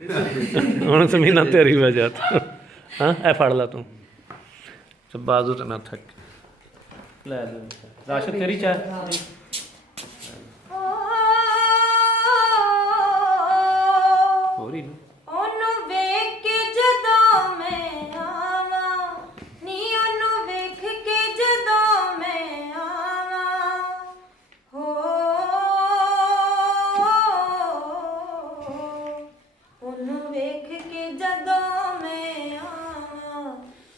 ਹੁਣ ਜ਼ਮੀਨਾਂ ਤੇਰੀ ਵਜ੍ਹਾ ਤੋਂ ਹਾਂ ਇਹ ਫੜ ਲਾ ਤੂੰ ਤੇ ਬਾਜ਼ੂ ਤੇ ਨਾ ਥੱਕ ਲੈ ਲੈ ਰਾਸ਼ਨ ਤੇਰੀ ਚਾਹ ਹੋ ਰਹੀ ਨਾ ਉਹਨੂੰ ਵੇਖ ਕੇ ਜਦੋਂ ਮੈਂ ਆਵਾਂ ਨੀ ਉਹਨੂੰ ਵੇਖ ਕੇ ਜਦੋਂ ਮੈਂ ਆਵਾਂ ਹੋ ਉਹਨੂੰ ਵੇਖ ਕੇ ਜਦੋਂ ਮੈਂ ਆਵਾਂ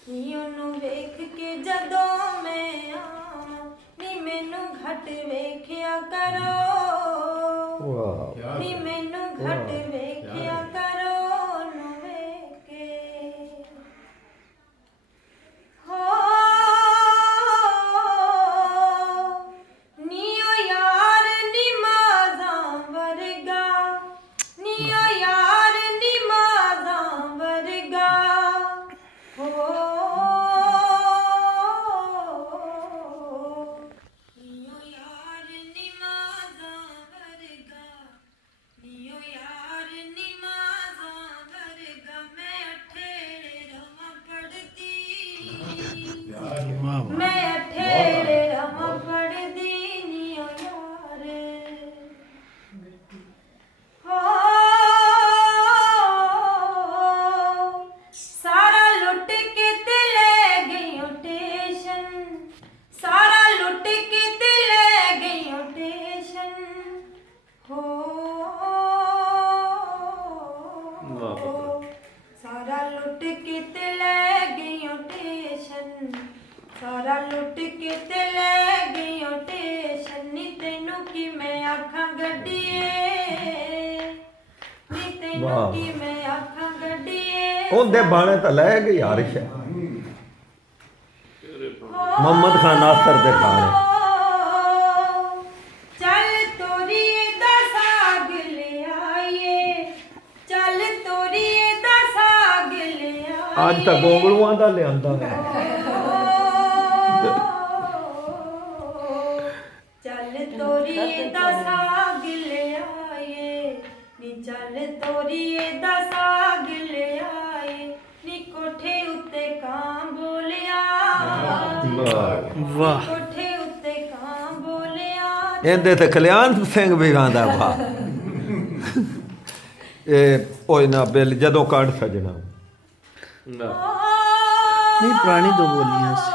ਨੀ ਉਹਨੂੰ ਵੇਖ ਕੇ ਜਦੋਂ ਮੈਂ ਆਵਾਂ ਨੀ ਮੈਨੂੰ ਘੱਟ ਵੇਖਿਆ ਕਰੋ ਨੀ ਮੈਨੂੰ ਘੱਟ ਵੇਖਿਆ ਕਰੋ ਉਹਨੂੰ ਵੇਖ ਕੇ ਹੋ ਨੀ ਓ ਯਾਰ ਨਿਮਾਜ਼ਾਂ ਵਰਗਾ ਨੀ ਓ ਯਾਰ ਨਿਮਾਜ਼ਾਂ ਵਰਗਾ ਹੋ ਨੀ ਓ ਯਾਰ ਨਿਮਾਜ਼ਾਂ ਵਰਗਾ ਨੀ ਓ ਯਾਰ ਨਿਮਾਜ਼ਾਂ ਵਰਗਾ ਮੈਂ ਅਠੇਰੇ ਰਵਾਂ ਪੜਦੀ ਮੈਂ ਅਠੇਰੇ ਰਵਾਂ ਪੜਦੀ ਨੀ ਓ ਯਾਰ ਸਾਰਾ ਲੁੱਟ ਕੇ ਤੇ ਲੈ ਗਈ ਓ ਟੇਸ਼ਨ ਸਾਰਾ ਲੁੱਟ ਕੇ ਤੇ ਲੈ ਗਈ ਓ ਟੇਸ਼ਨ ਹੋ ਸਾਰਾ ਲੁੱਟ ਕੇ ਤੇ ਲੈ ਗਈ ਓ ਟੇਸ਼ਨ ਸਾਰਾ ਲੁੱਟ ਕੇ ਤੇ ਲੈ ਗਈ ਓ ਟੇਸ਼ਨ ਨੀ ਤੈਨੂੰ ਕੀ ਮੈਂ ਆਖਾਂ ਗੱਡੀਏ ਨੀ ਤੈਨੂੰ ਕੀ ਮੈਂ ਆਖਾਂ ਗੱਡੀਏ ਉਹਦੇ ਬਾਣੇ ਤਾਂ ਲੈ ਗਈ ਹਰਸ਼ ਮੁਹੰਮਦ ਖਾਨ ਨਾਸਰ ਦੇ ਬਾਣੇ ਚੱਲ ਤੋਰੀਏ ਦਾ ਸਾਗ ਲਿਆਈਏ ਚੱਲ ਤੋਰੀਏ ਦਾ ਸਾਗ ਲਿਆਈਏ ਅੱਜ ਤਾਂ ਗੋਂਗਲੂਆਂ ਦਾ ਲਿਆਂਦਾ ਹੈ ਚੱਲ ਤੋਰੀਏ ਦਾ ਸਾਗ ਲਿਆਈਏ ਨੀ ਚੱਲ ਤੋਰੀਏ ਦਾ ਸਾਗ ਲਿਆਈਏ ਨੀ ਕੋਠੇ ਉੱਤੇ ਕਾਂ ਬੋਲਿਆ ਵਾਹ ਕੋਠੇ ਉੱਤੇ ਕਾਂ ਬੋਲਿਆ ਇਹਦੇ ਤੇ ਕਲਿਆਣ ਸਿੰਘ ਵੀ ਗਾਉਂਦਾ ਵਾ ਇਹ ਉਹ ਨਾ ਬਿੱਲ ਜਦੋਂ ਕੱਢ ਸਜਣਾ ਨਾ ਨਹੀਂ ਪੁਰਾਣੀ ਦੋ ਬੋਲੀਆਂ ਸੀ।